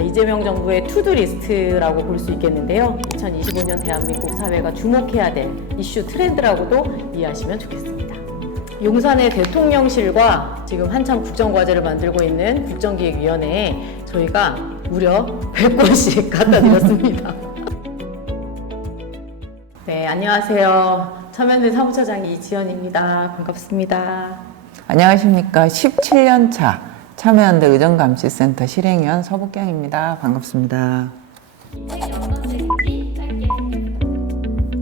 이재명 정부의 투두리스트라고 볼 수 있겠는데요. 2025년 대한민국 사회가 주목해야 될 이슈 트렌드라고도 이해하시면 좋겠습니다. 용산의 대통령실과 지금 한참 국정과제를 만들고 있는 국정기획위원회에 저희가 무려 100권씩 갖다 드렸습니다. 네, 안녕하세요. 참여연대 사무처장 이지연입니다. 반갑습니다. 안녕하십니까. 17년차 참여연대 의정감시센터 실행위원 서복경입니다. 반갑습니다.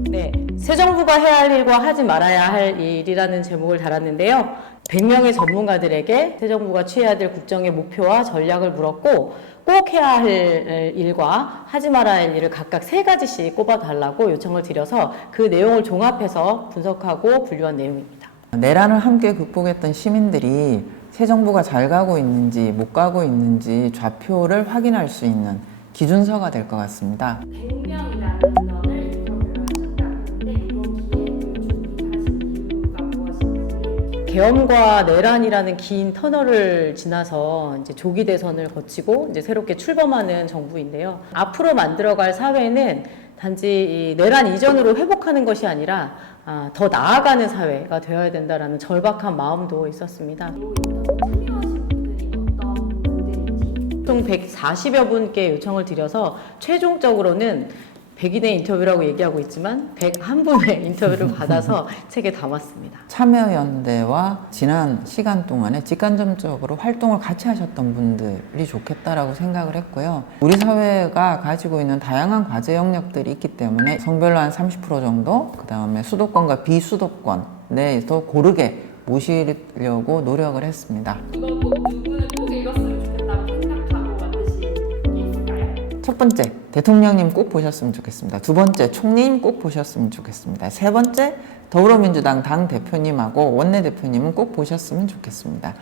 네, 새 정부가 해야 할 일과 하지 말아야 할 일이라는 제목을 달았는데요. 100명의 전문가들에게 새 정부가 취해야 될 국정의 목표와 전략을 물었고 꼭 해야 할 일과 하지 말아야 할 일을 각각 3가지씩 꼽아달라고 요청을 드려서 그 내용을 종합해서 분석하고 분류한 내용입니다. 내란을 함께 극복했던 시민들이 새 정부가 잘 가고 있는지 못 가고 있는지 좌표를 확인할 수 있는 기준서가 될 것 같습니다. 100명이라는 인원을 인터뷰를 하셨다는데 이번 기회를 준비하신 이유가 무엇인지. 계엄과 내란이라는 긴 터널을 지나서 이제 조기 대선을 거치고 이제 새롭게 출범하는 정부인데요. 앞으로 만들어갈 사회는 단지 이 내란 이전으로 회복하는 것이 아니라 더 나아가는 사회가 되어야 된다라는 절박한 마음도 있었습니다. 총 140여 분께 요청을 드려서 최종적으로는 100인의 인터뷰라고 얘기하고 있지만 101분의 인터뷰를 받아서 책에 담았습니다. 참여연대와 지난 시간 동안에 직간접적으로 활동을 같이 하셨던 분들이 좋겠다라고 생각을 했고요. 우리 사회가 가지고 있는 다양한 과제 영역들이 있기 때문에 성별로 한 30% 정도, 그 다음에 수도권과 비수도권 내에서 고르게 모시려고 노력을 했습니다. 이거 누구는 꼭 읽었으면 좋겠다고 생각하고 만드신 게 있을까요? 첫 번째, 대통령님 꼭 보셨으면 좋겠습니다. 두 번째, 총리님 꼭 보셨으면 좋겠습니다. 세 번째, 더불어민주당 당대표님하고 원내대표님은 꼭 보셨으면 좋겠습니다.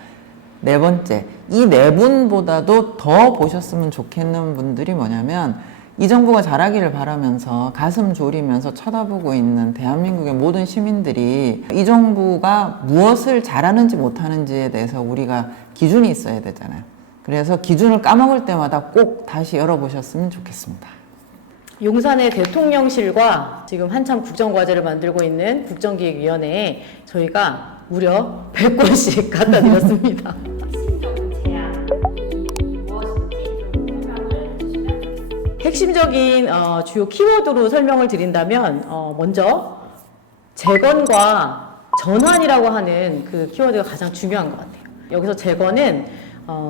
네 번째, 이 네 분보다도 더 보셨으면 좋겠는 분들이 뭐냐면 이 정부가 잘하기를 바라면서 가슴 졸이면서 쳐다보고 있는 대한민국의 모든 시민들이 이 정부가 무엇을 잘하는지 못하는지에 대해서 우리가 기준이 있어야 되잖아요. 그래서 기준을 까먹을 때마다 꼭 다시 열어보셨으면 좋겠습니다. 용산의 대통령실과 지금 한참 국정과제를 만들고 있는 국정기획위원회에 저희가 무려 100권씩 갖다 드렸습니다. 핵심적인 제안이 무엇인지 좀 설명을 해주시면 좋겠습니다. 핵심적인 주요 키워드로 설명을 드린다면 먼저 재건과 전환이라고 하는 그 키워드가 가장 중요한 것 같아요. 여기서 재건은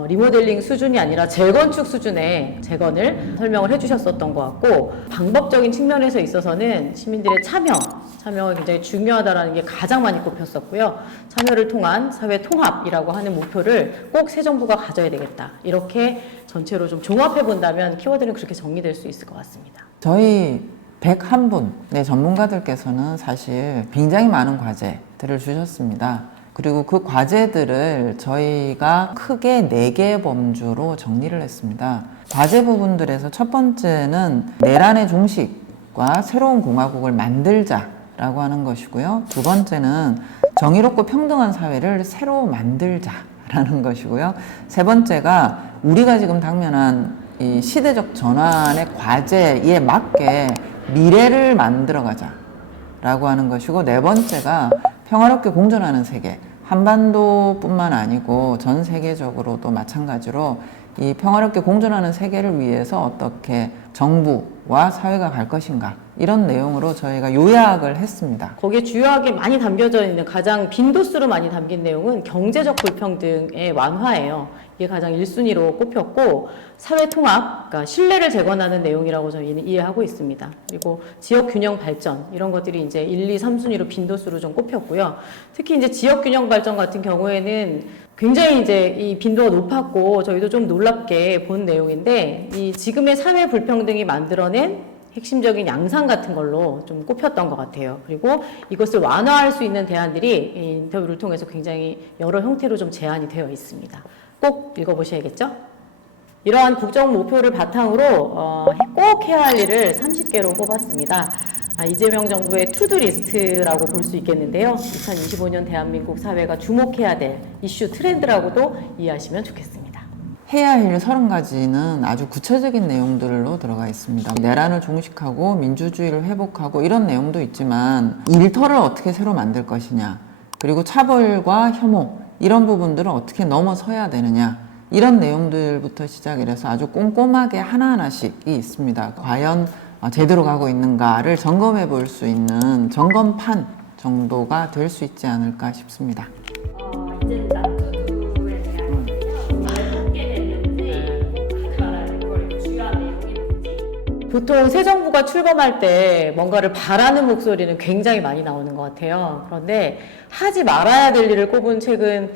리모델링 수준이 아니라 재건축 수준의 재건을 설명을 해주셨었던 것 같고 방법적인 측면에서 있어서는 시민들의 참여가 굉장히 중요하다는 게 가장 많이 꼽혔었고요. 참여를 통한 사회 통합이라고 하는 목표를 꼭 새 정부가 가져야 되겠다. 이렇게 전체로 좀 종합해 본다면 키워드는 그렇게 정리될 수 있을 것 같습니다. 저희 101분의 전문가들께서는 사실 굉장히 많은 과제들을 주셨습니다. 그리고 그 과제들을 저희가 크게 4개의 범주로 정리를 했습니다. 과제 부분들에서 첫 번째는 내란의 종식과 새로운 공화국을 만들자라고 하는 것이고요. 두 번째는 정의롭고 평등한 사회를 새로 만들자라는 것이고요. 세 번째가 우리가 지금 당면한 이 시대적 전환의 과제에 맞게 미래를 만들어가자라고 하는 것이고, 네 번째가 평화롭게 공존하는 세계, 한반도뿐만 아니고 전 세계적으로도 마찬가지로 이 평화롭게 공존하는 세계를 위해서 어떻게 정부와 사회가 갈 것인가, 이런 내용으로 저희가 요약을 했습니다. 거기에 주요하게 많이 담겨져 있는 가장 빈도수로 많이 담긴 내용은 경제적 불평등의 완화예요. 이게 가장 1순위로 꼽혔고 사회 통합, 그러니까 신뢰를 재건하는 내용이라고 저희는 이해하고 있습니다. 그리고 지역 균형 발전 이런 것들이 이제 1, 2, 3순위로 빈도수로 좀 꼽혔고요. 특히 이제 지역 균형 발전 같은 경우에는 굉장히 이제 이 빈도가 높았고 저희도 좀 놀랍게 본 내용인데 이 지금의 사회 불평등이 만들어낸 핵심적인 양상 같은 걸로 좀 꼽혔던 것 같아요. 그리고 이것을 완화할 수 있는 대안들이 이 인터뷰를 통해서 굉장히 여러 형태로 좀 제안이 되어 있습니다. 꼭 읽어보셔야겠죠? 이러한 국정 목표를 바탕으로 꼭 해야 할 일을 30개로 꼽았습니다. 이재명 정부의 투두리스트라고 볼 수 있겠는데요. 2025년 대한민국 사회가 주목해야 될 이슈 트렌드라고도 이해하시면 좋겠습니다. 해야 할 30가지는 아주 구체적인 내용들로 들어가 있습니다. 내란을 종식하고 민주주의를 회복하고 이런 내용도 있지만 일터를 어떻게 새로 만들 것이냐, 그리고 차별과 혐오 이런 부분들을 어떻게 넘어서야 되느냐, 이런 내용들부터 시작해서 아주 꼼꼼하게 하나하나씩이 있습니다. 과연 제대로 가고 있는가를 점검해 볼 수 있는 점검판 정도가 될 수 있지 않을까 싶습니다. 이제는 난투두에 대한 말 하게 됐는지 꼭 하지 말아야 될 걸 주요한 내용이든지. 보통 새 정부가 출범할 때 뭔가를 바라는 목소리는 굉장히 많이 나오는 것 같아요. 그런데 하지 말아야 될 일을 꼽은 책은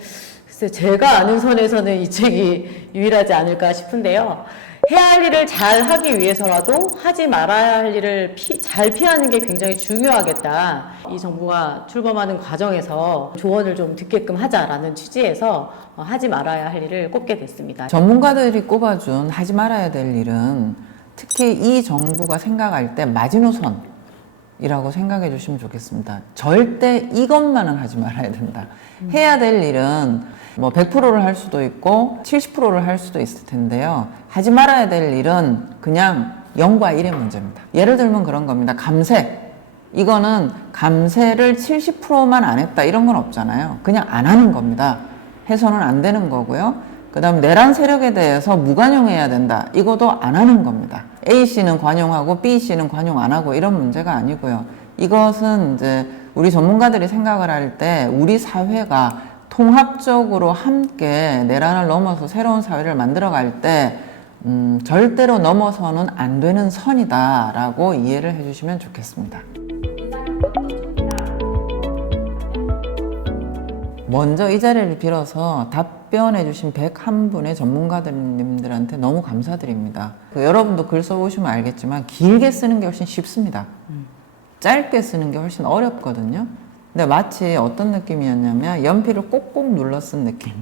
글쎄 제가 아는 선에서는 이 책이 유일하지 않을까 싶은데요. 해야 할 일을 잘 하기 위해서라도 하지 말아야 할 일을 잘 피하는 게 굉장히 중요하겠다. 이 정부가 출범하는 과정에서 조언을 좀 듣게끔 하자라는 취지에서 하지 말아야 할 일을 꼽게 됐습니다. 전문가들이 꼽아준 하지 말아야 될 일은 특히 이 정부가 생각할 때 마지노선이라고 생각해 주시면 좋겠습니다. 절대 이것만은 하지 말아야 된다. 해야 될 일은 뭐 100%를 할 수도 있고 70%를 할 수도 있을 텐데요. 하지 말아야 될 일은 그냥 0과 1의 문제입니다. 예를 들면 그런 겁니다. 감세. 이거는 감세를 70%만 안 했다 이런 건 없잖아요. 그냥 안 하는 겁니다. 해서는 안 되는 거고요. 그 다음 내란 세력에 대해서 무관용해야 된다. 이것도 안 하는 겁니다. A씨는 관용하고 B씨는 관용 안 하고 이런 문제가 아니고요. 이것은 이제 우리 전문가들이 생각을 할 때 우리 사회가 통합적으로 함께 내란을 넘어서 새로운 사회를 만들어갈 때 절대로 넘어서는 안 되는 선이다라고 이해를 해주시면 좋겠습니다. 인상 깊었던 점이나 먼저 이 자리를 빌어서 답변해주신 101분의 전문가님들한테 너무 감사드립니다. 여러분도 글 써보시면 알겠지만 길게 쓰는 게 훨씬 쉽습니다. 짧게 쓰는 게 훨씬 어렵거든요. 근데 마치 어떤 느낌이었냐면 연필을 꼭꼭 눌러 쓴 느낌.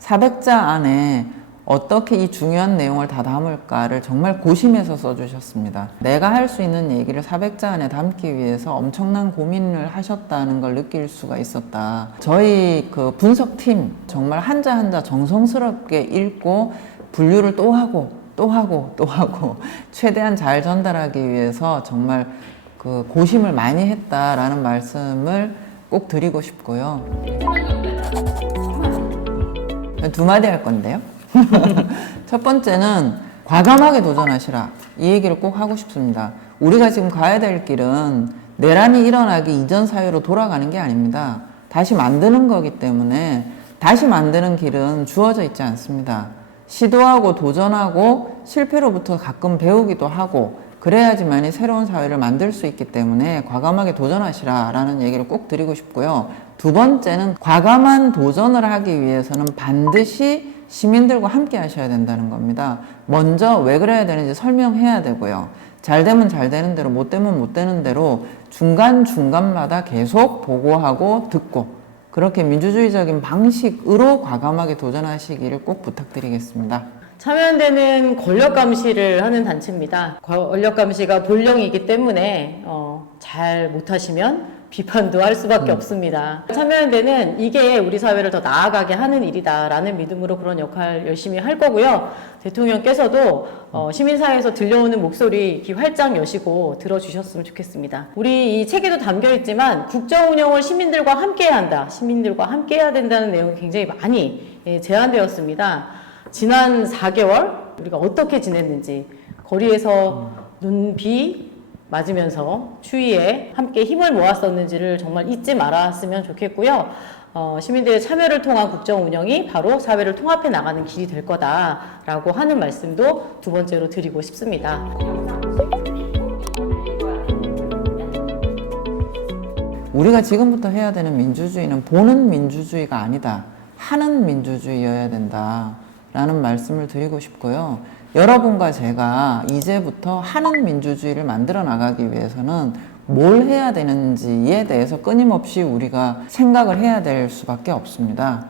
400자 안에 어떻게 이 중요한 내용을 다 담을까를 정말 고심해서 써주셨습니다. 내가 할 수 있는 얘기를 400자 안에 담기 위해서 엄청난 고민을 하셨다는 걸 느낄 수가 있었다. 저희 그 분석팀 정말 한자 한자 정성스럽게 읽고 분류를 또 하고 또 하고 또 하고 최대한 잘 전달하기 위해서 정말 그 고심을 많이 했다라는 말씀을 꼭 드리고 싶고요. 두 마디 할 건데요. 첫 번째는 과감하게 도전하시라. 이 얘기를 꼭 하고 싶습니다. 우리가 지금 가야 될 길은 내란이 일어나기 이전 사회로 돌아가는 게 아닙니다. 다시 만드는 거기 때문에 다시 만드는 길은 주어져 있지 않습니다. 시도하고 도전하고 실패로부터 가끔 배우기도 하고 그래야지만이 새로운 사회를 만들 수 있기 때문에 과감하게 도전하시라 라는 얘기를 꼭 드리고 싶고요. 두 번째는 과감한 도전을 하기 위해서는 반드시 시민들과 함께 하셔야 된다는 겁니다. 먼저 왜 그래야 되는지 설명해야 되고요. 잘 되면 잘 되는 대로, 못 되면 못 되는 대로 중간중간마다 계속 보고하고 듣고 그렇게 민주주의적인 방식으로 과감하게 도전하시기를 꼭 부탁드리겠습니다. 참여연대는 권력 감시를 하는 단체입니다. 권력 감시가 본령이기 때문에 잘 못하시면 비판도 할 수밖에 없습니다. 참여연대는 이게 우리 사회를 더 나아가게 하는 일이다라는 믿음으로 그런 역할 열심히 할 거고요. 대통령께서도 시민사회에서 들려오는 목소리 귀 활짝 여시고 들어주셨으면 좋겠습니다. 우리 이 책에도 담겨 있지만 국정 운영을 시민들과 함께 해야 한다. 시민들과 함께 해야 된다는 내용이 굉장히 많이 제안되었습니다. 지난 4개월 우리가 어떻게 지냈는지 거리에서 눈, 비 맞으면서 추위에 함께 힘을 모았었는지를 정말 잊지 말았으면 좋겠고요. 시민들의 참여를 통한 국정 운영이 바로 사회를 통합해 나가는 길이 될 거다라고 하는 말씀도 두 번째로 드리고 싶습니다. 우리가 지금부터 해야 되는 민주주의는 보는 민주주의가 아니다. 하는 민주주의여야 된다. 라는 말씀을 드리고 싶고요. 여러분과 제가 이제부터 하는 민주주의를 만들어 나가기 위해서는 뭘 해야 되는지에 대해서 끊임없이 우리가 생각을 해야 될 수밖에 없습니다.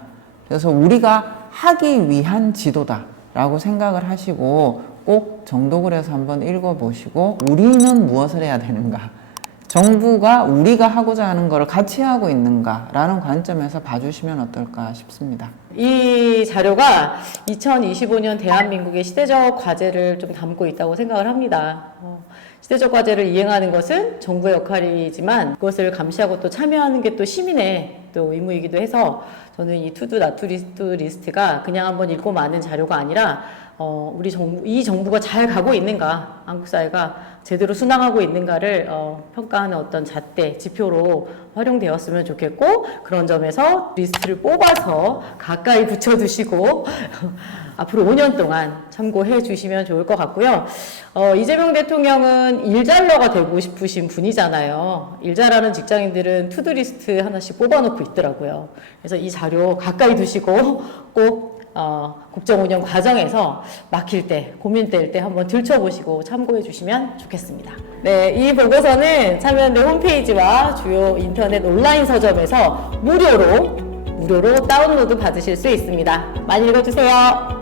그래서 우리가 하기 위한 지도다 라고 생각을 하시고 꼭 정독을 해서 한번 읽어보시고 우리는 무엇을 해야 되는가, 정부가 우리가 하고자 하는 것을 같이 하고 있는가라는 관점에서 봐주시면 어떨까 싶습니다. 이 자료가 2025년 대한민국의 시대적 과제를 좀 담고 있다고 생각을 합니다. 시대적 과제를 이행하는 것은 정부의 역할이지만 그것을 감시하고 또 참여하는 게 또 시민의 또 의무이기도 해서 저는 이 투두 나투 리스트가 그냥 한번 읽고 마는 자료가 아니라 우리 이 정부가 잘 가고 있는가, 한국 사회가 제대로 순항하고 있는가를 평가하는 어떤 잣대, 지표로 활용되었으면 좋겠고, 그런 점에서 리스트를 뽑아서 가까이 붙여두시고 앞으로 5년 동안 참고해 주시면 좋을 것 같고요. 이재명 대통령은 일잘러가 되고 싶으신 분이잖아요. 일잘하는 직장인들은 투두리스트 하나씩 뽑아놓고 있더라고요. 그래서 이 자료 가까이 두시고 꼭 국정 운영 과정에서 막힐 때, 고민될 때 한번 들춰보시고 참고해 주시면 좋겠습니다. 네, 이 보고서는 참여연대 홈페이지와 주요 인터넷 온라인 서점에서 무료로 다운로드 받으실 수 있습니다. 많이 읽어주세요.